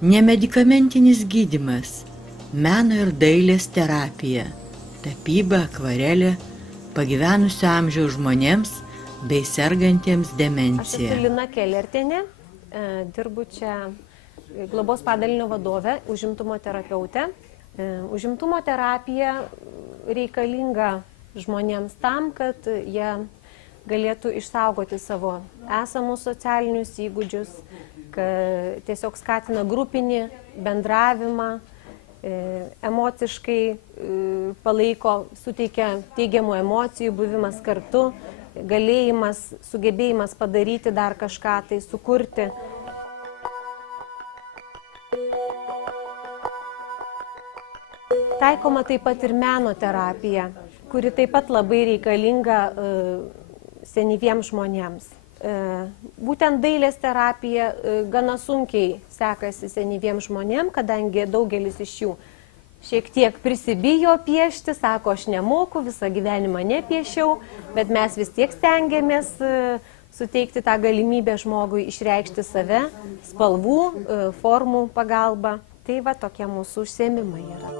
Nemedikamentinis gydymas, meno ir dailės terapija, tapyba, akvarelė, pagyvenusio amžiaus žmonėms bei sergantiems demencija. Aš esu Lina Kelertienė, dirbu čia globos padalinio vadovė, užimtumo terapeutė. Užimtumo terapija reikalinga žmonėms tam, kad jie galėtų išsaugoti savo esamus socialinius įgūdžius, kad tiesiog skatina grupinį bendravimą, emociškai palaiko, suteikia teigiamų emocijų, buvimas kartu, galėjimas, sugebėjimas padaryti dar kažką, tai sukurti. Taikoma taip pat ir meno terapija, kuri taip pat labai reikalinga senyviems žmonėms. Būtent dailės terapija gana sunkiai sekasi senyviems žmonėms, kadangi daugelis iš jų šiek tiek prisibijo piešti, sako, aš nemoku, visą gyvenimą nepiešiau, bet mes vis tiek stengiamės suteikti tą galimybę žmogui išreikšti save spalvų, formų pagalba. Tai va tokie mūsų užsiėmimai yra.